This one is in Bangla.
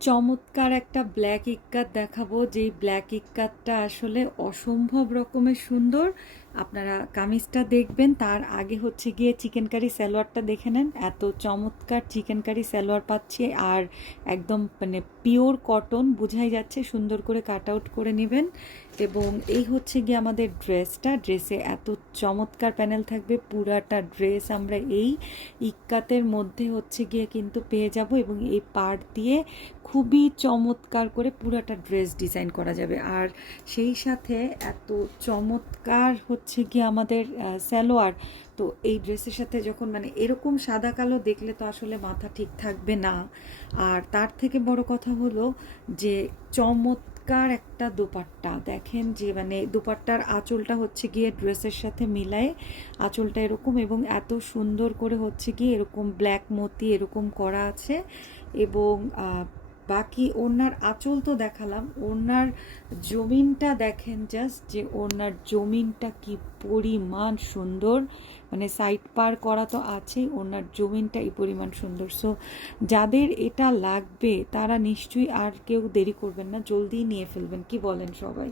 চমৎকার একটা ব্ল্যাক ইক্কাত দেখাবো। যেই ব্ল্যাক ইক্কাতটা আসলে অসম্ভব রকমের সুন্দর আপনারা কামিজটা দেখবেন, তার আগে হচ্ছে গিয়ে চিকেন কারি সালোয়ারটা দেখে নেন। এত চমৎকার চিকেন কারি সালোয়ার পাচ্ছি আর একদম মানে পিওর কটন বোঝাই যাচ্ছে, সুন্দর করে কাট আউট করে নেবেন। এবং এই হচ্ছে গিয়ে আমাদের ড্রেসটা ড্রেসে এত চমৎকার প্যানেল থাকবে, পুরাটা ড্রেস আমরা এই ইক্কাতের মধ্যে হচ্ছে গিয়ে কিন্তু পেয়ে যাব এবং এই পার্ট দিয়ে খুবই চমৎকার করে পুরাটা ড্রেস ডিজাইন করা যাবে। আর সেই সাথে এত চমৎকার হচ্ছে গিয়ে আমাদের সালোয়ার। তো এই ড্রেসের সাথে যখন মানে এরকম সাদা কালো দেখলে তো আসলে মাথা ঠিক থাকবে না। আর তার থেকে বড় কথা হলো যে চমৎকার একটা দোপাট্টা। দেখেন যে মানে দোপাট্টার আঁচলটা হচ্ছে গিয়ে ড্রেসের সাথে মিলায়ে আঁচলটা এরকম এবং এত সুন্দর করে হচ্ছে গিয়ে এরকম ব্ল্যাক মতি এরকম করা আছে এবং বাকি ওনার আঁচল তো দেখালাম। ওনার জমিনটা দেখেন জাস্ট যে ওনার জমিনটা কি পরিমাণ সুন্দর। মানে সাইড পার করা তো আছেই ওনার জমিনটা এই পরিমাণ সুন্দর। সো যাদের এটা লাগবে, তারা নিশ্চয়ই আর কেউ দেরি করবেন না জলদি নিয়ে ফেলবেন। কি বলেন সবাই?